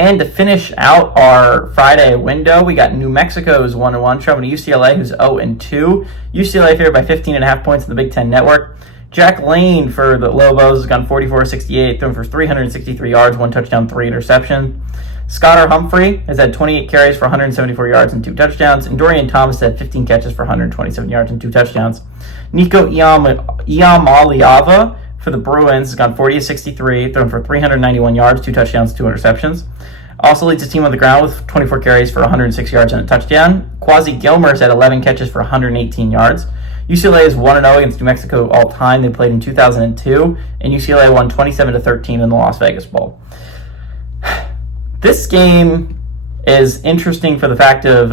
And to finish out our Friday window, we got New Mexico's 1-1, traveling to UCLA, who's 0-2. UCLA favored by 15.5 points in the Big Ten Network. Jack Lane for the Lobos has gone 44-68, thrown for 363 yards, 1 touchdown, 3 interceptions. Scotter Humphrey has had 28 carries for 174 yards and 2 touchdowns. And Dorian Thomas had 15 catches for 127 yards and 2 touchdowns. Nico Iamaleava for the Bruins has gone 40-63, thrown for 391 yards, 2 touchdowns, 2 interceptions. Also leads his team on the ground with 24 carries for 106 yards and a touchdown. Quasi Gilmer has had 11 catches for 118 yards. UCLA is 1-0 against New Mexico all time. They played in 2002, and UCLA won 27-13 in the Las Vegas Bowl. This game is interesting for the fact of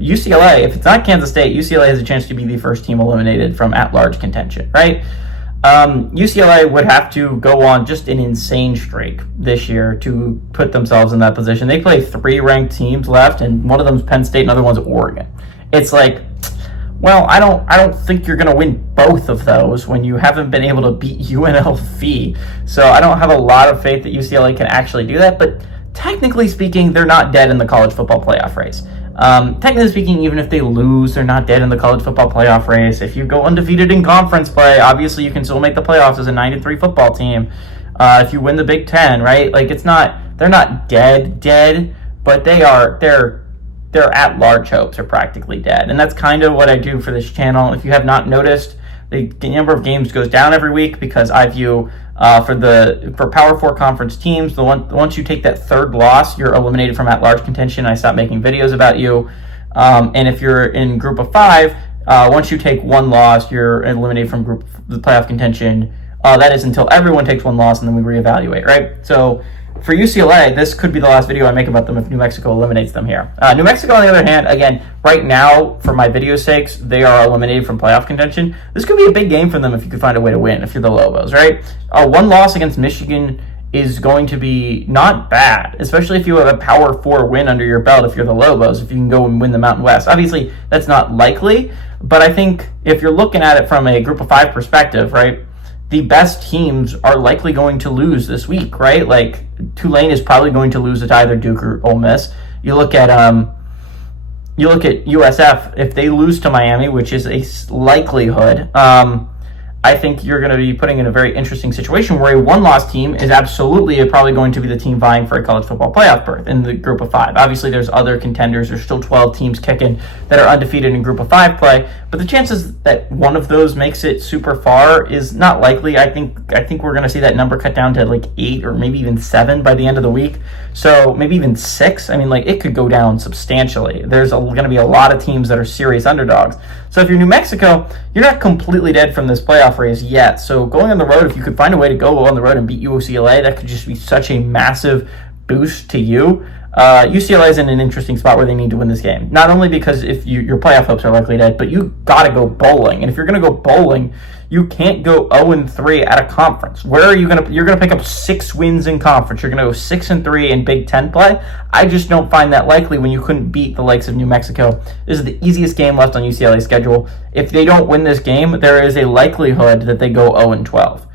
UCLA. If it's not Kansas State, UCLA has a chance to be the first team eliminated from at-large contention, right? UCLA would have to go on just an insane streak this year to put themselves in that position. They play 3 ranked teams left, and one of them is Penn State, and the other one's Oregon. It's like, well, I don't think you're going to win both of those when you haven't been able to beat UNLV. So I don't have a lot of faith that UCLA can actually do that, but technically speaking, they're not dead in the college football playoff race. Technically speaking, even if they lose, they're not dead in the college football playoff race. If you go undefeated in conference play, obviously you can still make the playoffs as a 9-3 football team. If you win the Big Ten, right? Like they're not dead, but their at-large hopes are practically dead. And that's kind of what I do for this channel. If you have not noticed, the number of games goes down every week because I view for Power 4 conference teams, once you take that 3rd loss, you're eliminated from at-large contention. I stop making videos about you. And if you're in Group of 5, once you take 1 loss, you're eliminated from the playoff contention. That is until everyone takes 1 loss, and then we reevaluate, right? So for UCLA, this could be the last video I make about them if New Mexico eliminates them here. New Mexico, on the other hand, again, right now, for my video sakes, they are eliminated from playoff contention. This could be a big game for them if you could find a way to win, if you're the Lobos, right? 1 loss against Michigan is going to be not bad, especially if you have a Power 4 win under your belt if you're the Lobos, if you can go and win the Mountain West. Obviously, that's not likely, but I think if you're looking at it from a Group of 5 perspective, right, the best teams are likely going to lose this week, right? Like, Tulane is probably going to lose to either Duke or Ole Miss. You look at USF, if they lose to Miami, which is a likelihood, I think you're going to be putting in a very interesting situation where a 1-loss team is absolutely probably going to be the team vying for a college football playoff berth in the Group of 5. Obviously, there's other contenders. There's still 12 teams kicking that are undefeated in Group of 5 play, but the chances that one of those makes it super far is not likely. I think we're going to see that number cut down to like 8 or maybe even 7 by the end of the week. So maybe even 6. I mean, like, it could go down substantially. There's going to be a lot of teams that are serious underdogs. So if you're New Mexico, you're not completely dead from this playoff race yet. So going on the road, if you could find a way to go on the road and beat UCLA, that could just be such a massive boost to you. UCLA is in an interesting spot where they need to win this game. Not only because if your playoff hopes are likely dead, but you got to go bowling. And if you're going to go bowling, you can't go 0-3 at a conference. Where are you going to? You're going to pick up 6 wins in conference. You're going to go 6-3 in Big Ten play. I just don't find that likely when you couldn't beat the likes of New Mexico. This is the easiest game left on UCLA's schedule. If they don't win this game, there is a likelihood that they go 0-12.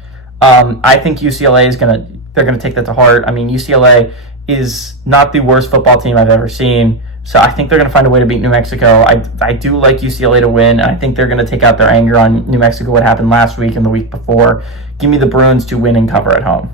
I think UCLA they're going to take that to heart. I mean, UCLA is not the worst football team I've ever seen. So I think they're going to find a way to beat New Mexico. I do like UCLA to win, and I think they're going to take out their anger on New Mexico, what happened last week and the week before. Give me the Bruins to win and cover at home.